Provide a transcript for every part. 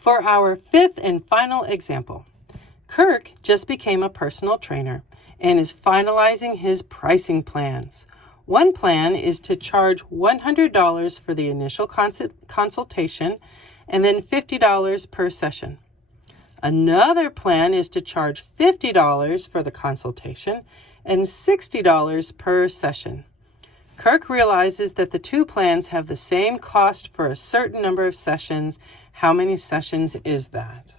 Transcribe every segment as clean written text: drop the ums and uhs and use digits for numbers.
For our fifth and final example, Kirk just became a personal trainer and is finalizing his pricing plans. One plan is to charge $100 for the initial consultation and then $50 per session. Another plan is to charge $50 for the consultation and $60 per session. Kirk realizes that the two plans have the same cost for a certain number of sessions. How many sessions is that?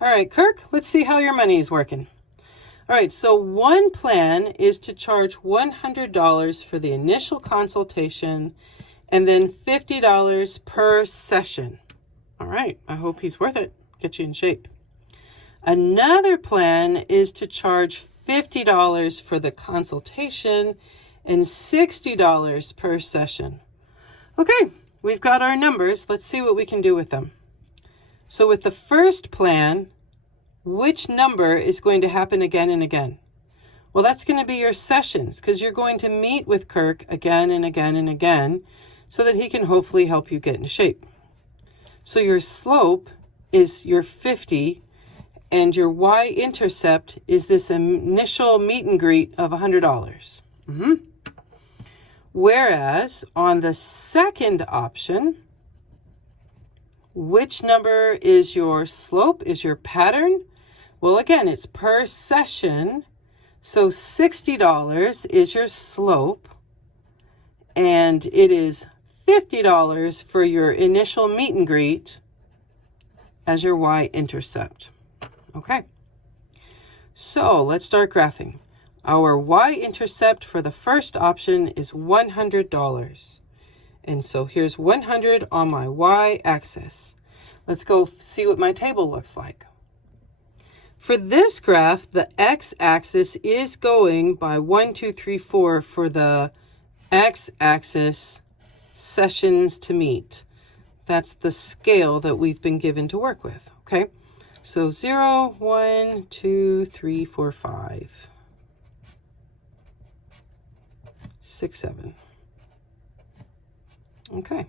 All right, Kirk, let's see how your money is working. All right, so one plan is to charge $100 for the initial consultation and then $50 per session. All right, I hope he's worth it. Get you in shape. Another plan is to charge $50 for the consultation and $60 per session. Okay, we've got our numbers. Let's see what we can do with them. So with the first plan, which number is going to happen again and again? Well, that's going to be your sessions, because you're going to meet with Kirk again and again and again so that he can hopefully help you get into shape. So your slope is your 50, and your y-intercept is this initial meet and greet of $100. Whereas on the second option, which number is your slope, is your pattern? Well, again, it's per session. So $60 is your slope, and it is $50 for your initial meet and greet as your y-intercept. Okay, so let's start graphing. Our y-intercept for the first option is $100. And so here's 100 on my y-axis. Let's go see what my table looks like. For this graph, the x-axis is going by 1, 2, 3, 4 for the x-axis sessions to meet. That's the scale that we've been given to work with, okay? So 0, 1, 2, 3, 4, 5, 6, 7. Okay.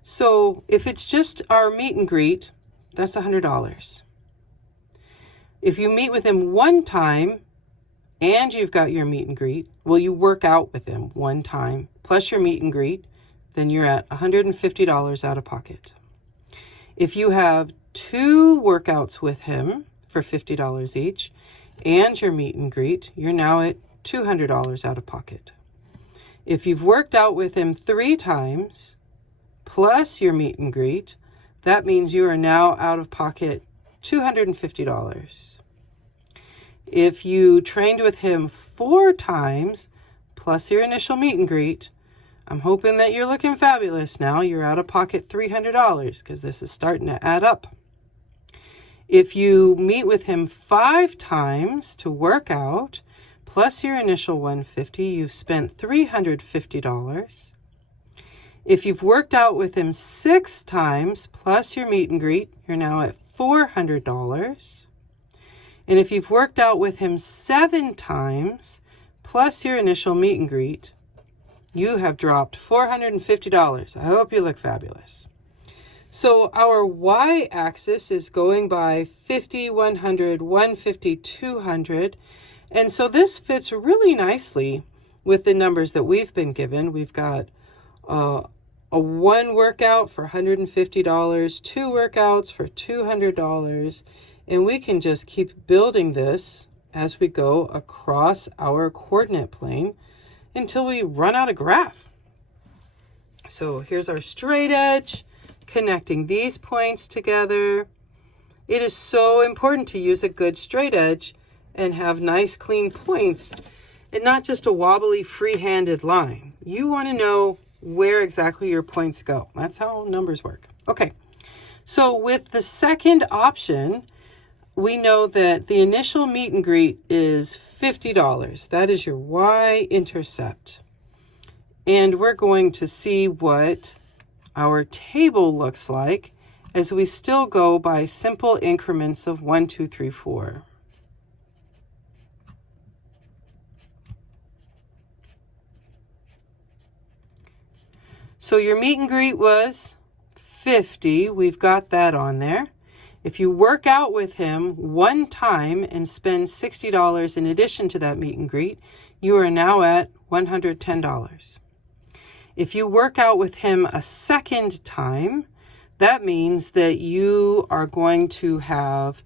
So if it's just our meet and greet, that's $100. If you meet with him one time and you've got your meet and greet, well, you work out with him one time plus your meet and greet, then you're at $150 out of pocket. If you have 2 workouts with him for $50 each and your meet and greet, you're now at $200 out of pocket. If you've worked out with him 3 times plus your meet and greet, that means you are now out of pocket $250. If you trained with him 4 times plus your initial meet and greet, I'm hoping that you're looking fabulous now. You're out of pocket $300 because this is starting to add up. If you meet with him 5 times to work out, plus your initial $150, you've spent $350. If you've worked out with him 6 times, plus your meet and greet, you're now at $400. And if you've worked out with him 7 times, plus your initial meet and greet, you have dropped $450. I hope you look fabulous. So our y-axis is going by 50, 100, 150, 200. And so this fits really nicely with the numbers that we've been given. We've got a 1 workout for $150, 2 workouts for $200, and we can just keep building this as we go across our coordinate plane until we run out of graph. So here's our straight edge, connecting these points together. It is so important to use a good straight edge and have nice clean points and not just a wobbly free-handed line. You want to know where exactly your points go. That's how numbers work. Okay, so with the second option, we know that the initial meet and greet is $50. That is your y-intercept. And we're going to see what our table looks like as we still go by simple increments of 1, 2, 3, 4. So your meet and greet was $150, we've got that on there. If you work out with him one time and spend $60 in addition to that meet and greet, you are now at $110. If you work out with him a second time, that means that you are going to have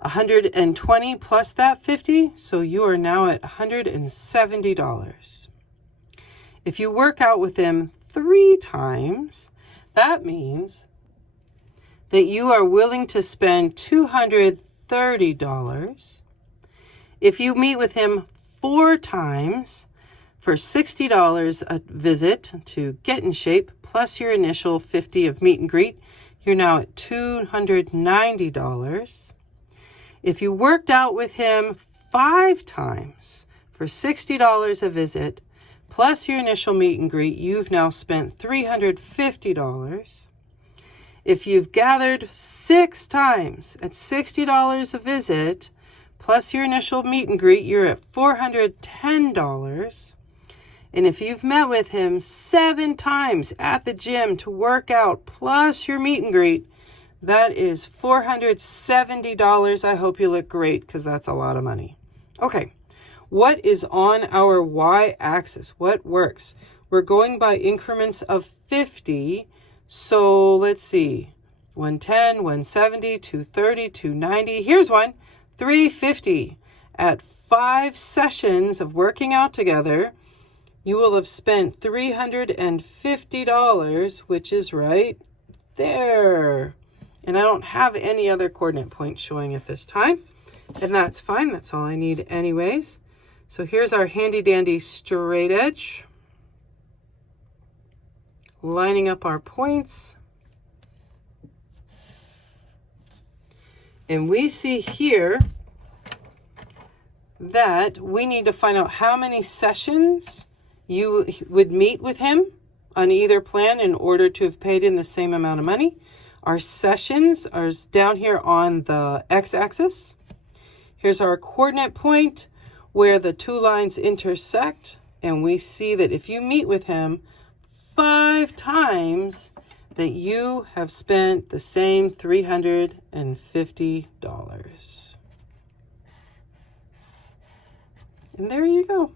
120 plus that 50, so you are now at $170. If you work out with him 3 times, that means that you are willing to spend $230. If you meet with him 4 times for $60 a visit to get in shape, plus your initial $50 of meet and greet, you're now at $290. If you worked out with him 5 times for $60 a visit, plus your initial meet and greet, you've now spent $350. If you've gathered 6 times at $60 a visit, plus your initial meet and greet, you're at $410. And if you've met with him 7 times at the gym to work out, plus your meet and greet, that is $470. I hope you look great because that's a lot of money. Okay, what is on our y-axis? What works? We're going by increments of 50. So let's see, 110, 170, 230, 290. Here's one, 350. At 5 sessions of working out together, you will have spent $350, which is right there. And I don't have any other coordinate points showing at this time. And that's fine. That's all I need anyways. So here's our handy dandy straight edge. Lining up our points. And we see here that we need to find out how many sessions you would meet with him on either plan in order to have paid in the same amount of money. Our sessions are down here on the x-axis. Here's our coordinate point where the 2 lines intersect. And we see that if you meet with him 5 times, that you have spent the same $350. And there you go.